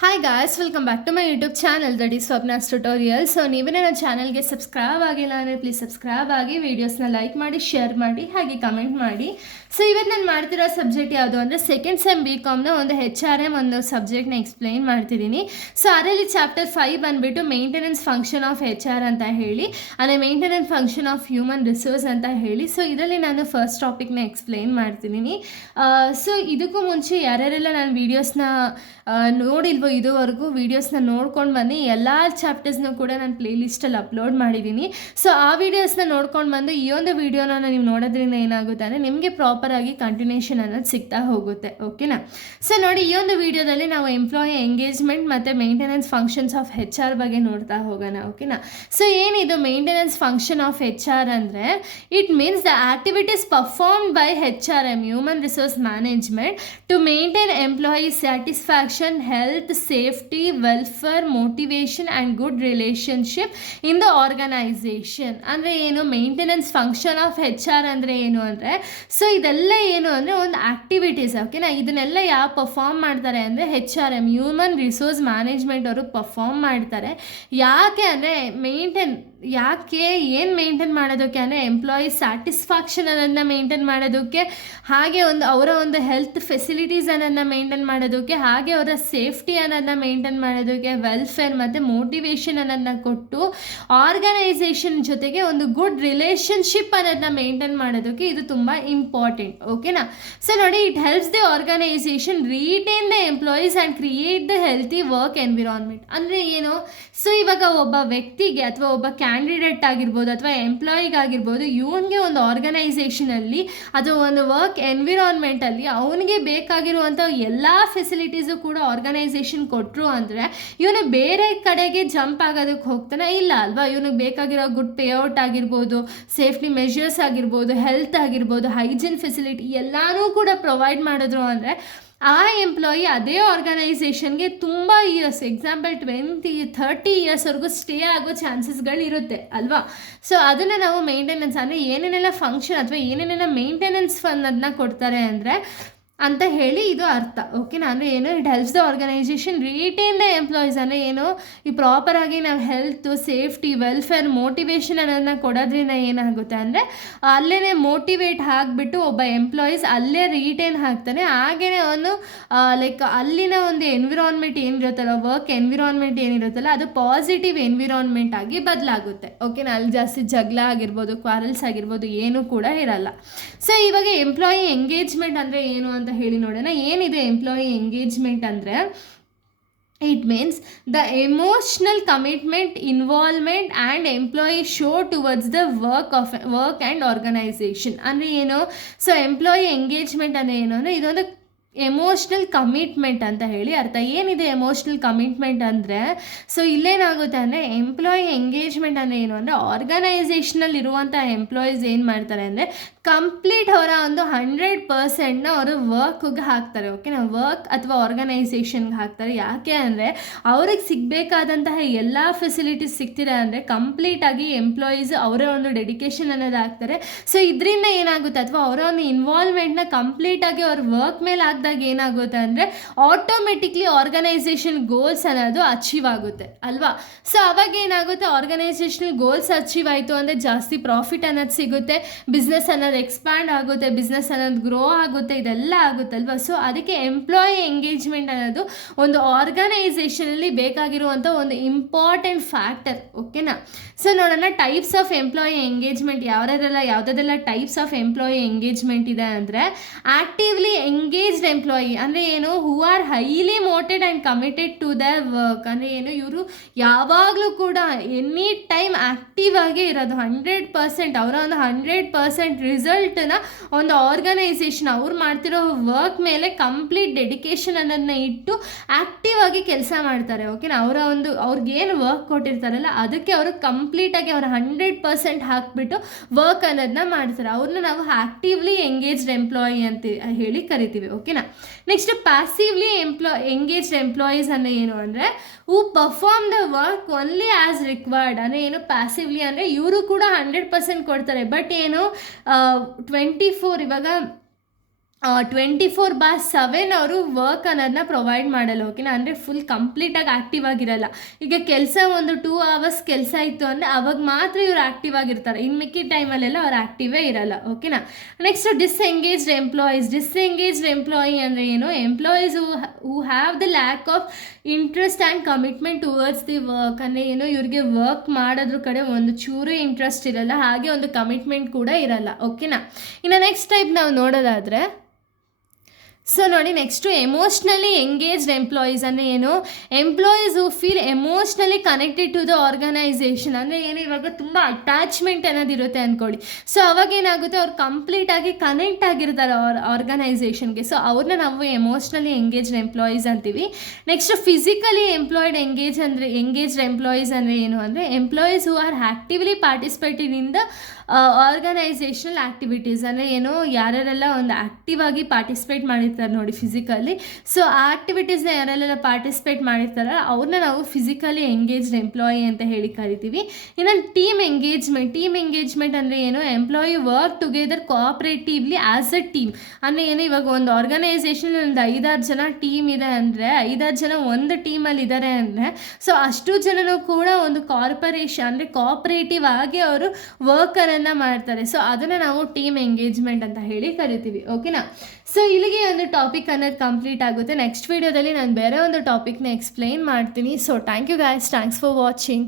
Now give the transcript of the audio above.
Hi guys, welcome back to my YouTube channel that is Swapna's tutorial. So ನೀವೇ ನನ್ನ ಚಾನಲ್ಗೆ subscribe ಆಗಿಲ್ಲ ಅಂದರೆ ಪ್ಲೀಸ್ ಸಬ್ಸ್ಕ್ರೈಬ್ ಆಗಿ, ವೀಡಿಯೋಸ್ನ ಲೈಕ್ ಮಾಡಿ, ಶೇರ್ ಮಾಡಿ, ಹಾಗೆ ಕಮೆಂಟ್ ಮಾಡಿ. ಸೊ ಇವತ್ತು ನಾನು ಮಾಡ್ತಿರೋ ಸಬ್ಜೆಕ್ಟ್ ಯಾವುದು ಅಂದರೆ ಸೆಕೆಂಡ್ ಸೆಮ್ BComನ ಒಂದು HRM ಒಂದು ಸಬ್ಜೆಕ್ಟ್ನ ಎಕ್ಸ್ಪ್ಲೈನ್ ಮಾಡ್ತಿದ್ದೀನಿ. ಸೊ ಅದರಲ್ಲಿ ಚಾಪ್ಟರ್ 5 ಬಂದುಬಿಟ್ಟು ಮೇಂಟೆನೆನ್ಸ್ ಫಂಕ್ಷನ್ ಆಫ್ HR ಅಂತ ಹೇಳಿ, ಅಂದರೆ maintenance function of human resource ಅಂತ ಹೇಳಿ. ಸೊ ಇದರಲ್ಲಿ ನಾನು ಫಸ್ಟ್ ಟಾಪಿಕ್ನ ಎಕ್ಸ್ಪ್ಲೈನ್ ಮಾಡ್ತಿದ್ದೀನಿ. ಸೊ ಇದಕ್ಕೂ ಮುಂಚೆ ಯಾರ್ಯಾರೆಲ್ಲ ನಾನು ವೀಡಿಯೋಸ್ನ ನೋಡಿಲ್ವೋ ಇದುವರೆಗೂ ವೀಡಿಯೋಸ್ನ ನೋಡ್ಕೊಂಡು ಬನ್ನಿ. ಎಲ್ಲ ಚಾಪ್ಟರ್ಸ್ನೂ ಕೂಡ ನಾನು ಪ್ಲೇಲಿಸ್ಟಲ್ಲಿ ಅಪ್ಲೋಡ್ ಮಾಡಿದ್ದೀನಿ. ಸೊ ಆ ವೀಡಿಯೋಸ್ನ ನೋಡ್ಕೊಂಡು ಬಂದು ಈ ಒಂದು ವೀಡಿಯೋನ ನೀವು ನೋಡೋದ್ರಿಂದ ಏನಾಗುತ್ತೆ ಅಂದರೆ ನಿಮಗೆ ಪ್ರಾಪರಾಗಿ ಕಂಟಿನ್ಯೂಷನ್ ಅನ್ನೋದು ಸಿಗ್ತಾ ಹೋಗುತ್ತೆ. ಓಕೆನಾ? ಸೊ ನೋಡಿ, ಈ ಒಂದು ವೀಡಿಯೋದಲ್ಲಿ ನಾವು ಎಂಪ್ಲಾಯಿ ಎಂಗೇಜ್ಮೆಂಟ್ ಮತ್ತು ಮೇಂಟೆನೆನ್ಸ್ ಫಂಕ್ಷನ್ಸ್ ಆಫ್ HR ಬಗ್ಗೆ ನೋಡ್ತಾ ಹೋಗೋಣ. ಓಕೆನಾ? ಸೊ ಏನಿದು ಮೇಂಟೆನೆನ್ಸ್ ಫಂಕ್ಷನ್ ಆಫ್ HR ಅಂದರೆ it means the activities performed by HRM, human resource management, to maintain employee satisfaction, health, safety, welfare, motivation and good relationship in the organisation. ಅಂದರೆ ಏನು maintenance function of HR ಅಂದರೆ ಏನು ಅಂದರೆ, so ಇದೆಲ್ಲ ಏನು ಅಂದರೆ ಒಂದು ಆ್ಯಕ್ಟಿವಿಟೀಸ್. ಓಕೆನಾ? ಇದನ್ನೆಲ್ಲ ಯಾವ ಪರ್ಫಾರ್ಮ್ ಮಾಡ್ತಾರೆ ಅಂದರೆ HRM, ಹ್ಯೂಮನ್ ರಿಸೋರ್ಸ್ ಮ್ಯಾನೇಜ್ಮೆಂಟ್ ಅವರು ಪರ್ಫಾರ್ಮ್ ಮಾಡ್ತಾರೆ. ಯಾಕೆ ಅಂದರೆ ಏನು ಮೇಂಟೈನ್ ಮಾಡೋದಕ್ಕೆ ಅಂದರೆ ಎಂಪ್ಲಾಯಿ ಸ್ಯಾಟಿಸ್ಫ್ಯಾಕ್ಷನ್ ಅನ್ನೋದನ್ನ ಮೇಂಟೈನ್ ಮಾಡೋದಕ್ಕೆ, ಹಾಗೆ ಅವರ ಒಂದು ಹೆಲ್ತ್ ಫೆಸಿಲಿಟೀಸ್ ಅನ್ನೋದನ್ನ ಮೇಂಟೈನ್ ಮಾಡೋದಕ್ಕೆ, ಹಾಗೆ ಅವರ ಸೇಫ್ಟಿ ಅನ್ನೋದನ್ನ ಮೇಂಟೈನ್ ಮಾಡೋದಕ್ಕೆ, ವೆಲ್ಫೇರ್ ಮತ್ತು ಮೋಟಿವೇಶನ್ ಅನ್ನೋದನ್ನ ಕೊಟ್ಟು ಆರ್ಗನೈಸೇಷನ್ ಜೊತೆಗೆ ಒಂದು ಗುಡ್ ರಿಲೇಷನ್ಶಿಪ್ ಅನ್ನೋದನ್ನ ಮೇಂಟೈನ್ ಮಾಡೋದಕ್ಕೆ ಇದು ತುಂಬ ಇಂಪಾರ್ಟೆಂಟ್. ಓಕೆನಾ? ಸೊ ನೋಡಿ, it helps the organisation retain the employees and create the healthy work environment. ಅಂದರೆ ಏನು? ಸೊ ಇವಾಗ ಒಬ್ಬ ವ್ಯಕ್ತಿಗೆ ಅಥವಾ ಒಬ್ಬ ಕ್ಯಾಂಡಿಡೇಟ್ ಆಗಿರ್ಬೋದು ಅಥವಾ ಎಂಪ್ಲಾಯಿಗಾಗಿರ್ಬೋದು, ಇವನಿಗೆ ಒಂದು ಆರ್ಗನೈಸೇಷನಲ್ಲಿ ಅಥವಾ ಒಂದು ವರ್ಕ್ ಎನ್ವಿರಾನ್ಮೆಂಟಲ್ಲಿ ಅವನಿಗೆ ಬೇಕಾಗಿರುವಂಥ ಎಲ್ಲ ಫೆಸಿಲಿಟೀಸು ಕೂಡ ಆರ್ಗನೈಸೇಷನ್ ಕೊಟ್ಟರು ಅಂದರೆ ಇವನು ಬೇರೆ ಕಡೆಗೆ ಜಂಪ್ ಆಗೋದಕ್ಕೆ ಹೋಗ್ತಾನೆ ಇಲ್ಲ ಅಲ್ವಾ? ಇವನಿಗೆ ಬೇಕಾಗಿರೋ ಗುಡ್ ಪೇಔಟ್ ಆಗಿರ್ಬೋದು, ಸೇಫ್ಟಿ ಮೆಷರ್ಸ್ ಆಗಿರ್ಬೋದು, ಹೆಲ್ತ್ ಆಗಿರ್ಬೋದು, ಹೈಜಿನ್ ಫೆಸಿಲಿಟಿ ಎಲ್ಲನೂ ಕೂಡ ಪ್ರೊವೈಡ್ ಮಾಡಿದ್ರು ಅಂದರೆ ಆ ಎಂಪ್ಲಾಯಿ ಅದೇ ಆರ್ಗನೈಸೇಷನ್ಗೆ ತುಂಬ ಇಯರ್ಸ್, ಎಕ್ಸಾಂಪಲ್ 20-30 ಇಯರ್ಸ್ವರೆಗೂ ಸ್ಟೇ ಆಗೋ ಚಾನ್ಸಸ್ಗಳಿರುತ್ತೆ ಅಲ್ವಾ? ಸೊ ಅದನ್ನು ನಾವು ಮೇಂಟೆನೆನ್ಸ್ ಅಂದರೆ ಏನೇನೆಲ್ಲ ಫಂಕ್ಷನ್ ಅಥವಾ ಏನೇನೆಲ್ಲ ಮೇಂಟೆನೆನ್ಸ್ ಅನ್ನೋದನ್ನ ಕೊಡ್ತಾರೆ ಅಂದರೆ ಅಂತ ಹೇಳಿ ಇದು ಅರ್ಥ. ಓಕೆನಾ? ಅಂದರೆ ಏನು? It helps the organisation retain the employees. ಅಂದರೆ ಏನು? ಈ ಪ್ರಾಪರಾಗಿ ನಾವು ಹೆಲ್ತ್, ಸೇಫ್ಟಿ, ವೆಲ್ಫೇರ್, ಮೋಟಿವೇಶನ್ ಅನ್ನೋದನ್ನ ಕೊಡೋದ್ರಿಂದ ಏನಾಗುತ್ತೆ ಅಂದರೆ ಅಲ್ಲೇ ಮೋಟಿವೇಟ್ ಆಗಿಬಿಟ್ಟು ಒಬ್ಬ ಎಂಪ್ಲಾಯೀಸ್ ಅಲ್ಲೇ ರಿಟೈನ್ ಆಗ್ತಾನೆ. ಹಾಗೆಯೇ ಅವನು ಅಲ್ಲಿನ ಒಂದು ಎನ್ವಿರಾನ್ಮೆಂಟ್ ಏನಿರುತ್ತಲ್ಲ, ವರ್ಕ್ ಎನ್ವಿರಾನ್ಮೆಂಟ್ ಏನಿರುತ್ತಲ್ಲ, ಅದು ಪಾಸಿಟಿವ್ ಎನ್ವಿರಾನ್ಮೆಂಟ್ ಆಗಿ ಬದಲಾಗುತ್ತೆ. ಓಕೆನಾ? ಅಲ್ಲಿ ಜಾಸ್ತಿ ಜಗಳ ಆಗಿರ್ಬೋದು, ಕ್ವಾರಲ್ಸ್ ಆಗಿರ್ಬೋದು ಏನೂ ಕೂಡ ಇರಲ್ಲ. ಸೊ ಇವಾಗ ಎಂಪ್ಲಾಯಿ ಎಂಗೇಜ್ಮೆಂಟ್ ಅಂದರೆ ಏನು ಅಂತ ಹೇಳಿ ನೋಡೋಣ. ಏನಿದೆ ಎಂಪ್ಲಾಯಿ ಎಂಗೇಜ್ಮೆಂಟ್ ಅಂದರೆ, it means the emotional commitment, involvement and employee show towards the work and organisation. ಅಂದರೆ ಏನು? ಸೊ ಎಂಪ್ಲಾಯಿ ಎಂಗೇಜ್ಮೆಂಟ್ ಅಂದರೆ ಏನು ಅಂದರೆ ಇದೊಂದು ಎಮೋಷ್ನಲ್ ಕಮಿಟ್ಮೆಂಟ್ ಅಂತ ಹೇಳಿ ಅರ್ಥ. ಏನಿದೆ ಎಮೋಷ್ನಲ್ ಕಮಿಟ್ಮೆಂಟ್ ಅಂದರೆ, ಸೊ ಇಲ್ಲೇನಾಗುತ್ತೆ ಅಂದರೆ ಎಂಪ್ಲಾಯಿ ಎಂಗೇಜ್ಮೆಂಟ್ ಅಂದರೆ ಏನು ಅಂದರೆ ಆರ್ಗನೈಸೇಷನಲ್ಲಿ ಇರುವಂಥ ಎಂಪ್ಲಾಯೀಸ್ ಏನು ಮಾಡ್ತಾರೆ ಅಂದರೆ ಕಂಪ್ಲೀಟ್ ಅವರ ಒಂದು 100%ನ ಅವರು ವರ್ಕ್ಗೆ ಹಾಕ್ತಾರೆ. ಓಕೆನಾ? ವರ್ಕ್ ಅಥವಾ ಆರ್ಗನೈಸೇಷನ್ಗೆ ಹಾಕ್ತಾರೆ. ಯಾಕೆ ಅಂದರೆ ಅವ್ರಿಗೆ ಸಿಗಬೇಕಾದಂತಹ ಎಲ್ಲ ಫೆಸಿಲಿಟೀಸ್ ಸಿಗ್ತಿದೆ ಅಂದರೆ ಕಂಪ್ಲೀಟಾಗಿ ಎಂಪ್ಲಾಯೀಸ್ ಅವರ ಒಂದು ಡೆಡಿಕೇಶನ್ ಅನ್ನೋದು ಹಾಕ್ತಾರೆ. ಸೊ ಇದರಿಂದ ಏನಾಗುತ್ತೆ ಅಥವಾ ಅವರ ಒಂದು ಇನ್ವಾಲ್ವ್ಮೆಂಟ್ನ ಕಂಪ್ಲೀಟಾಗಿ ಅವ್ರ ವರ್ಕ್ ಮೇಲೆ ಹಾಕಿದಾಗ ಏನಾಗುತ್ತೆ ಅಂದರೆ ಆಟೋಮೆಟಿಕ್ಲಿ ಆರ್ಗನೈಸೇಷನ್ ಗೋಲ್ಸ್ ಅನ್ನೋದು ಅಚೀವ್ ಆಗುತ್ತೆ ಅಲ್ವಾ? ಸೊ ಅವಾಗ ಏನಾಗುತ್ತೆ, ಆರ್ಗನೈಸೇಷನಲ್ ಗೋಲ್ಸ್ ಅಚೀವ್ ಆಯಿತು ಅಂದರೆ ಜಾಸ್ತಿ ಪ್ರಾಫಿಟ್ ಅನ್ನೋದು ಸಿಗುತ್ತೆ, ಬಿಸ್ನೆಸ್ ಅನ್ನೋದು ಎಕ್ಸ್ಪ್ಯಾಂಡ್ ಆಗುತ್ತೆ, ಬಿಸ್ನೆಸ್ ಅನ್ನೋದು ಗ್ರೋ ಆಗುತ್ತೆ, ಇದೆಲ್ಲ ಆಗುತ್ತಲ್ವ? ಸೊ ಅದಕ್ಕೆ ಎಂಪ್ಲಾಯಿ ಎಂಗೇಜ್ಮೆಂಟ್ ಅನ್ನೋದು ಒಂದು ಆರ್ಗನೈಸೇಷನಲ್ಲಿ ಬೇಕಾಗಿರುವಂಥ ಒಂದು ಇಂಪಾರ್ಟೆಂಟ್ ಫ್ಯಾಕ್ಟರ್. ಓಕೆನಾ? ಸೊ ನೋಡೋಣ, ಟೈಪ್ಸ್ ಆಫ್ ಎಂಪ್ಲಾಯಿ ಎಂಗೇಜ್ಮೆಂಟ್ ಯಾವುದೆಲ್ಲ ಟೈಪ್ಸ್ ಆಫ್ ಎಂಪ್ಲಾಯಿ ಎಂಗೇಜ್ಮೆಂಟ್ ಇದೆ ಅಂದರೆ, ಆ್ಯಕ್ಟಿವ್ಲಿ ಎಂಗೇಜ್ಡ್ ಎಂಪ್ಲಾಯಿ ಅಂದರೆ ಏನು? Who are highly motivated and committed to the work. ಅಂದರೆ ಏನು? ಇವರು ಯಾವಾಗಲೂ ಕೂಡ ಎನಿ ಟೈಮ್ ಆ್ಯಕ್ಟಿವ್ ಆಗೇ ಇರೋದು, 100% ಅವರ ಒಂದು 100% ರಿಸಲ್ಟನ್ನ ಒಂದು ಆರ್ಗನೈಸೇಷನ್ ಅವ್ರು ಮಾಡ್ತಿರೋ ವರ್ಕ್ ಮೇಲೆ ಕಂಪ್ಲೀಟ್ ಡೆಡಿಕೇಶನ್ ಅನ್ನೋದನ್ನ ಇಟ್ಟು ಆ್ಯಕ್ಟಿವ್ ಆಗಿ ಕೆಲಸ ಮಾಡ್ತಾರೆ. ಓಕೆನಾ? ಅವ್ರಿಗೇನು ವರ್ಕ್ ಕೊಟ್ಟಿರ್ತಾರಲ್ಲ ಅದಕ್ಕೆ ಅವರು ಕಂಪ್ಲೀಟಾಗಿ ಅವರ 100% ಹಾಕಿಬಿಟ್ಟು ವರ್ಕ್ ಅನ್ನೋದನ್ನ ಮಾಡ್ತಾರೆ. ಅವ್ರನ್ನ ನಾವು ಆ್ಯಕ್ಟಿವ್ಲಿ ಎಂಗೇಜ್ಡ್ ಎಂಪ್ಲಾಯಿ ಅಂತ ಹೇಳಿ ಕರಿತೀವಿ. ಓಕೆನಾ? ನೆಕ್ಸ್ಟ್ ಪ್ಯಾಸಿವ್ಲಿ ಎಂಗೇಜ್ಡ್ ಎಂಪ್ಲಾಯೀಸ್ ಅಂದರೆ ಏನು ಅಂದರೆ who perform the work only as required. ಅಂದರೆ ಏನು? ಪ್ಯಾಸಿವ್ಲಿ ಅಂದರೆ ಇವರು ಕೂಡ 100% ಕೊಡ್ತಾರೆ, ಬಟ್ ಏನು 24 ಇವಾಗ 24/7 ಅವರು ವರ್ಕ್ ಅನ್ನೋದನ್ನ ಪ್ರೊವೈಡ್ ಮಾಡಲ್ಲ. ಓಕೆನಾ, ಅಂದರೆ ಫುಲ್ ಕಂಪ್ಲೀಟಾಗಿ ಆ್ಯಕ್ಟಿವ್ ಆಗಿರಲ್ಲ. ಈಗ ಕೆಲಸ ಒಂದು 2 ಅವರ್ಸ್ ಕೆಲಸ ಇತ್ತು ಅಂದರೆ ಅವಾಗ ಮಾತ್ರ ಇವ್ರು ಆ್ಯಕ್ಟಿವ್ ಆಗಿರ್ತಾರೆ, ಇನ್ನು ಮಿಕ್ಕಿದ ಟೈಮಲ್ಲೆಲ್ಲ ಅವ್ರು ಆ್ಯಕ್ಟಿವೇ ಇರಲ್ಲ. ಓಕೆನಾ. Next disengaged employees. Disengaged employee ಅಂದರೆ ಏನು? Employees who have the lack of interest and commitment towards the work. ಅಂದರೆ ಏನು, ಇವ್ರಿಗೆ ವರ್ಕ್ ಮಾಡೋದ್ರ ಕಡೆ ಒಂದು ಚೂರು ಇಂಟ್ರೆಸ್ಟ್ ಇರಲ್ಲ, ಹಾಗೆ ಒಂದು ಕಮಿಟ್ಮೆಂಟ್ ಕೂಡ ಇರಲ್ಲ. ಓಕೆನಾ. ಇನ್ನು ನೆಕ್ಸ್ಟ್ ಟೈಪ್ ನಾವು ನೋಡೋದಾದರೆ, ಸೊ ನೋಡಿ, ನೆಕ್ಸ್ಟು ಎಮೋಷ್ನಲಿ ಎಂಗೇಜ್ಡ್ ಎಂಪ್ಲಾಯೀಸ್ ಅಂದರೆ ಏನು? Employees who feel emotionally connected to the organisation. ಅಂದರೆ ಏನು, ಇವಾಗ ತುಂಬ ಅಟ್ಯಾಚ್ಮೆಂಟ್ ಅನ್ನೋದಿರುತ್ತೆ ಅಂದ್ಕೊಳ್ಳಿ. ಸೊ ಅವಾಗ ಏನಾಗುತ್ತೆ, ಅವ್ರು ಕಂಪ್ಲೀಟಾಗಿ ಕನೆಕ್ಟ್ ಆಗಿರ್ತಾರೆ ಆರ್ಗನೈಸೇಷನ್ಗೆ. ಸೊ ಅವ್ರನ್ನ ನಾವು ಎಮೋಷ್ನಲಿ ಎಂಗೇಜ್ಡ್ ಎಂಪ್ಲಾಯೀಸ್ ಅಂತೀವಿ. ನೆಕ್ಸ್ಟ್ ಫಿಸಿಕಲಿ ಎಂಗೇಜ್ಡ್ ಎಂಪ್ಲಾಯೀಸ್ ಅಂದರೆ ಏನು ಅಂದರೆ, employees who are actively participated in the organisational activities. ಅಂದರೆ ಏನು, ಯಾರೆಲ್ಲ ಒಂದು ಆ್ಯಕ್ಟಿವ್ ಆಗಿ ಪಾರ್ಟಿಸಿಪೇಟ್ ಮಾಡಿರ್ತಾರೆ ನೋಡಿ ಫಿಸಿಕಲಿ, ಸೊ ಆ ಆ್ಯಕ್ಟಿವಿಟೀಸ್ನ ಯಾರೆಲ್ಲ ಪಾರ್ಟಿಸಿಪೇಟ್ ಮಾಡಿರ್ತಾರೆ ಅವ್ರನ್ನ ನಾವು ಫಿಸಿಕಲಿ ಎಂಗೇಜ್ಡ್ ಎಂಪ್ಲಾಯಿ ಅಂತ ಹೇಳಿ ಕರಿತೀವಿ. ಇನ್ನು ಟೀಮ್ ಎಂಗೇಜ್ಮೆಂಟ್ ಅಂದರೆ ಏನು? Employee work together cooperatively as a team. ಅಂದರೆ ಏನು, ಇವಾಗ ಒಂದು ಆರ್ಗನೈಸೇಷನ್ ಒಂದು 5-6 ಜನ ಟೀಮ್ ಇದೆ ಅಂದರೆ, 5-6 ಜನ ಒಂದು ಟೀಮಲ್ಲಿ ಇದ್ದಾರೆ ಅಂದರೆ, ಸೊ ಅಷ್ಟು ಜನನೂ ಕೂಡ ಒಂದು ಕಾರ್ಪೊರೇಷನ್ ಅಂದರೆ ಕೋಆಪ್ರೇಟಿವ್ ಆಗಿ ಅವರು ವರ್ಕರನ್ನು ಮಾಡ್ತಾರೆ. ಸೊ ಅದನ್ನು ನಾವು ಟೀಮ್ ಎಂಗೇಜ್ಮೆಂಟ್ ಅಂತ ಹೇಳಿ ಕರಿತೀವಿ. ಓಕೆನಾ. ಸೊ ಇಲ್ಲಿಗೆ ಒಂದು ಟಾಪಿಕ್ ಅನ್ನೋದು ಕಂಪ್ಲೀಟ್ ಆಗುತ್ತೆ. ನೆಕ್ಸ್ಟ್ ವೀಡಿಯೋದಲ್ಲಿ ನಾನು ಬೇರೆ ಒಂದು ಟಾಪಿಕ್ನ ಎಕ್ಸ್ಪ್ಲೈನ್ ಮಾಡ್ತೀನಿ. So thank you guys, thanks for watching.